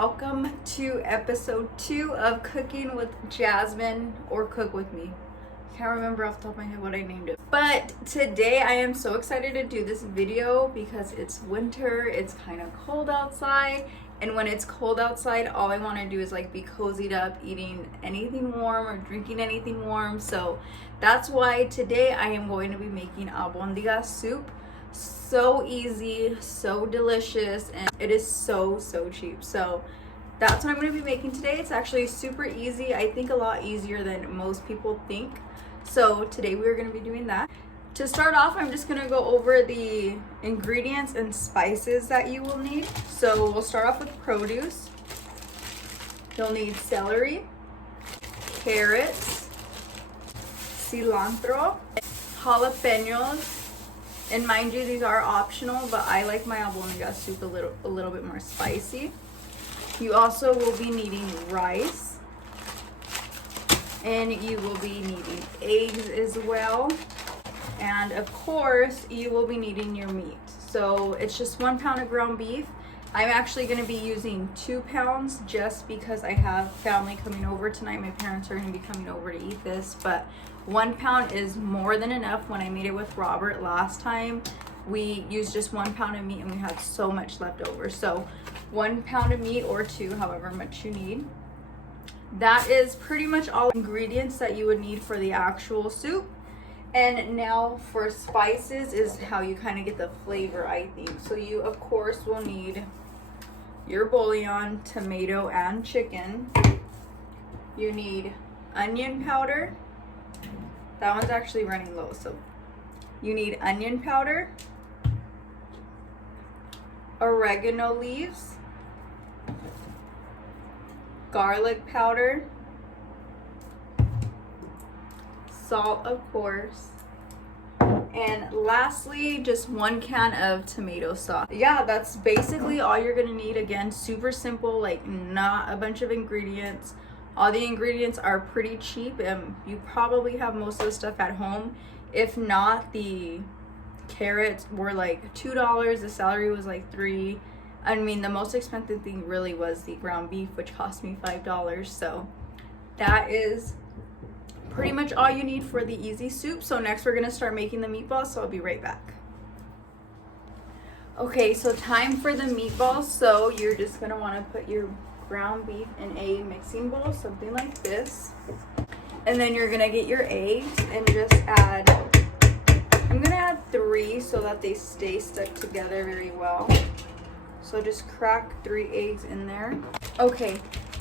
welcome to episode 2 of Cooking with Jasmine, or Cook with Me. Can't remember off the top of my head what I named it. But today I am so excited to do this video because it's winter, it's kind of cold outside, and when it's cold outside, all I want to do is like be cozied up, eating anything warm or drinking anything warm. So that's why today I am going to be making Albondigas soup. So easy, so delicious, and it is so cheap. So that's what I'm going to be making today. It's actually super easy. I think a lot easier than most people think. So today we're going to be doing that. To start off, I'm just going to go over the ingredients and spices that you will need. So we'll start off with produce. You'll need celery, carrots, cilantro, jalapenos. And mind you, these are optional, but I like my albondigas soup a little bit more spicy. You also will be needing rice, and you will be needing eggs as well. And of course, you will be needing your meat. So it's just 1 pound of ground beef. I'm actually going to be using 2 pounds just because I have family coming over tonight. My parents are going to be coming over to eat this, but 1 pound is more than enough. When I made it with Robert last time, we used just 1 pound of meat and we had so much left over. So 1 pound of meat or 2, however much you need. That is pretty much all ingredients that you would need for the actual soup. And now for spices is how you kind of get the flavor, I think. So you of course will need your bouillon, tomato and chicken. You need onion powder. That one's actually running low, so you need onion powder, oregano leaves, garlic powder, salt of course, and lastly just 1 can of tomato sauce. Yeah, that's basically all you're gonna need. Again, super simple, like not a bunch of ingredients. All the ingredients are pretty cheap, and you probably have most of the stuff at home. If not, the carrots were like $2, the celery was like $3. I mean, the most expensive thing really was the ground beef, which cost me $5. So that is pretty much all you need for the easy soup. So next we're gonna start making the meatballs, so I'll be right back. Okay, so time for the meatballs. So you're just gonna wanna put your ground beef in a mixing bowl, something like this. And then you're gonna get your eggs and just add, I'm gonna add 3 so that they stay stuck together very well. So just crack 3 eggs in there. Okay,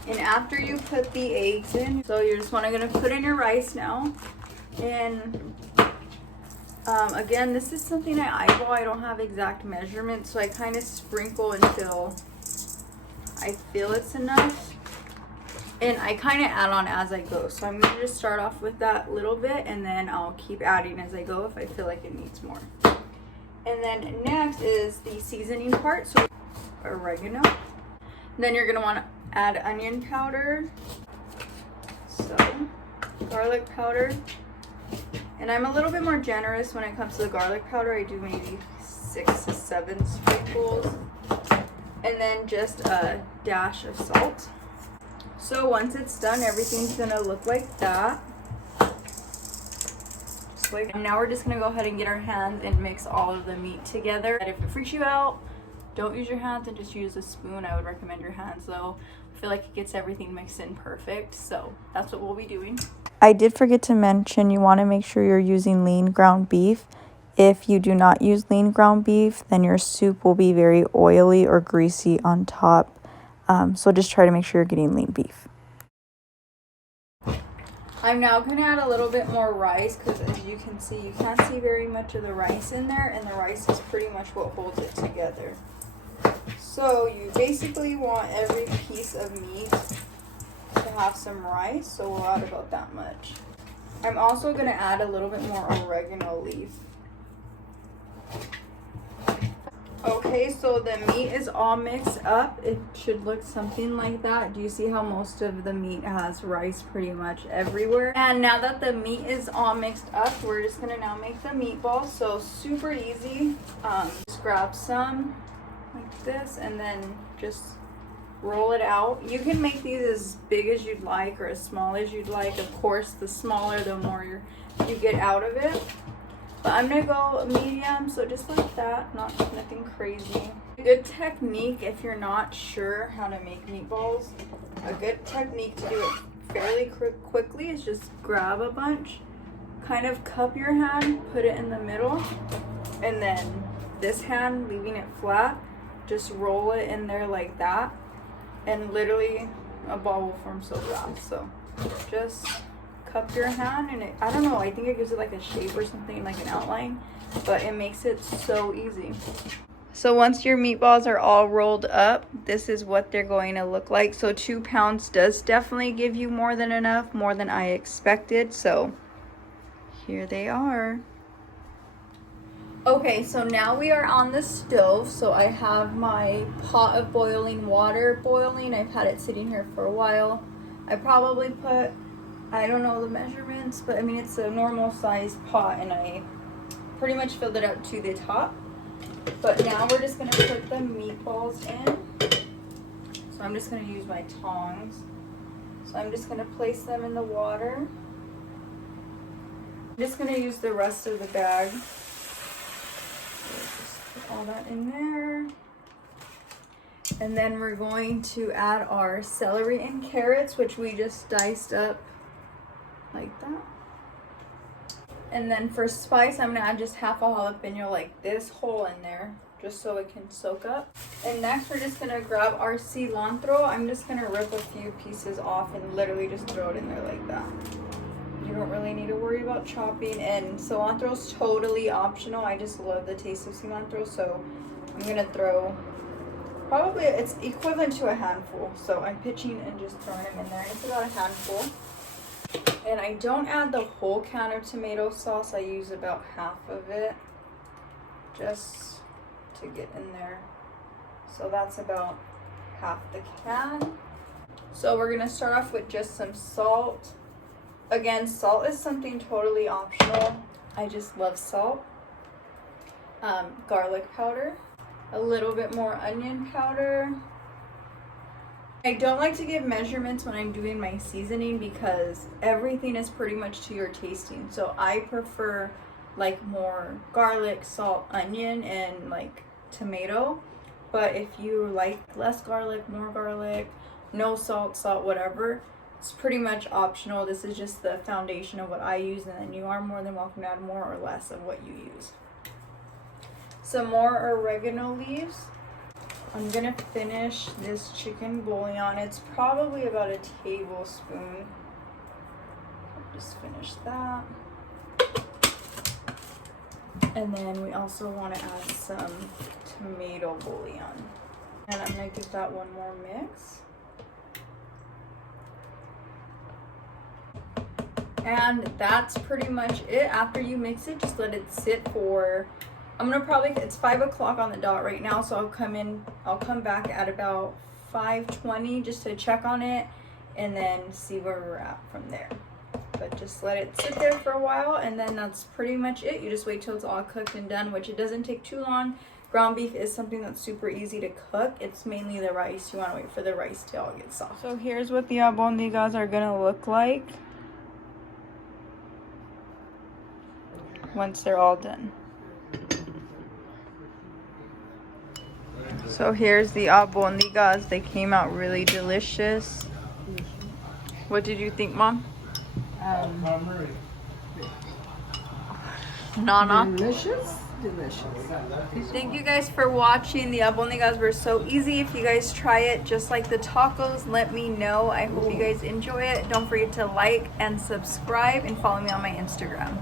and after you put the eggs in, so you're just gonna put in your rice now. And again, this is something I eyeball. I don't have exact measurements, so I kind of sprinkle until I feel it's enough, and I kind of add on as I go. So I'm gonna just start off with that little bit, and then I'll keep adding as I go if I feel like it needs more. And then next is the seasoning part, so oregano. Then you're gonna want to add onion powder, so garlic powder, and I'm a little bit more generous when it comes to the garlic powder. I do maybe 6 to 7 spoonfuls. And then just a dash of salt. So once it's done, everything's gonna look like that. Just like, and now we're just gonna go ahead and get our hands and mix all of the meat together. And if it freaks you out, don't use your hands and just use a spoon. I would recommend your hands though. I feel like it gets everything mixed in perfect. So that's what we'll be doing. I did forget to mention, you want to make sure you're using lean ground beef. If you do not use lean ground beef, then your soup will be very oily or greasy on top. So just try to make sure you're getting lean beef. I'm now going to add a little bit more rice because as you can see, you can't see very much of the rice in there, and the rice is pretty much what holds it together. So you basically want every piece of meat to have some rice, so we'll add about that much. I'm also going to add a little bit more oregano leaf. Okay, so the meat is all mixed up. It should look something like that. Do you see how most of the meat has rice pretty much everywhere? And now that the meat is all mixed up, we're just gonna now make the meatballs. So super easy. Just grab some like this and then just roll it out. You can make these as big as you'd like or as small as you'd like. Of course, the smaller, the more you get out of it. But I'm gonna go medium, so just like that, nothing crazy. A good technique if you're not sure how to make meatballs, a good technique to do it fairly quickly is just grab a bunch, kind of cup your hand, put it in the middle, and then this hand, leaving it flat, just roll it in there like that, and literally a ball will form so fast. So just cup your hand, and I don't know, I think it gives it like a shape or something, like an outline, but it makes it so easy. So once your meatballs are all rolled up, this is what they're going to look like. So 2 pounds does definitely give you more than enough, more than I expected. So here they are. Okay, so now we are on the stove. So I have my pot of boiling water boiling. I've had it sitting here for a while. I probably put, I don't know the measurements, but I mean, it's a normal size pot, and I pretty much filled it up to the top. But now we're just gonna put the meatballs in. So I'm just gonna use my tongs. So I'm just gonna place them in the water. I'm just gonna use the rest of the bag. So just put all that in there. And then we're going to add our celery and carrots, which we just diced up like that. And then for spice, I'm gonna add just half a jalapeno like this whole in there, just so it can soak up. And next we're just gonna grab our cilantro. I'm just gonna rip a few pieces off and literally just throw it in there like that. You don't really need to worry about chopping, and cilantro's totally optional. I just love the taste of cilantro, so I'm gonna throw, probably it's equivalent to a handful. So I'm pitching and just throwing them in there. It's about a handful. And I don't add the whole can of tomato sauce. I use about half of it just to get in there. So that's about half the can. So we're gonna start off with just some salt. Again, salt is something totally optional. I just love salt. Garlic powder, a little bit more onion powder. I don't like to give measurements when I'm doing my seasoning because everything is pretty much to your tasting. So I prefer like more garlic, salt, onion, and like tomato. But if you like less garlic, more garlic, no salt, whatever, it's pretty much optional. This is just the foundation of what I use, and then you are more than welcome to add more or less of what you use. Some more oregano leaves. I'm gonna finish this chicken bouillon. It's probably about a tablespoon. Just finish that. And then we also want to add some tomato bouillon. And I'm gonna give that one more mix. And that's pretty much it. After you mix it, just let it sit for, it's 5 o'clock on the dot right now, so I'll come back at about 5:20 just to check on it and then see where we're at from there. But just let it sit there for a while, and then that's pretty much it. You just wait till it's all cooked and done, which it doesn't take too long. Ground beef is something that's super easy to cook. It's mainly the rice. You want to wait for the rice to all get soft. So here's what the albondigas are gonna look like once they're all done. So here's the albondigas. They came out really delicious. What did you think, Mom? Nana? Delicious. Thank you guys for watching. The albondigas were so easy. If you guys try it just like the tacos, let me know. I hope you guys enjoy it. Don't forget to like and subscribe and follow me on my Instagram.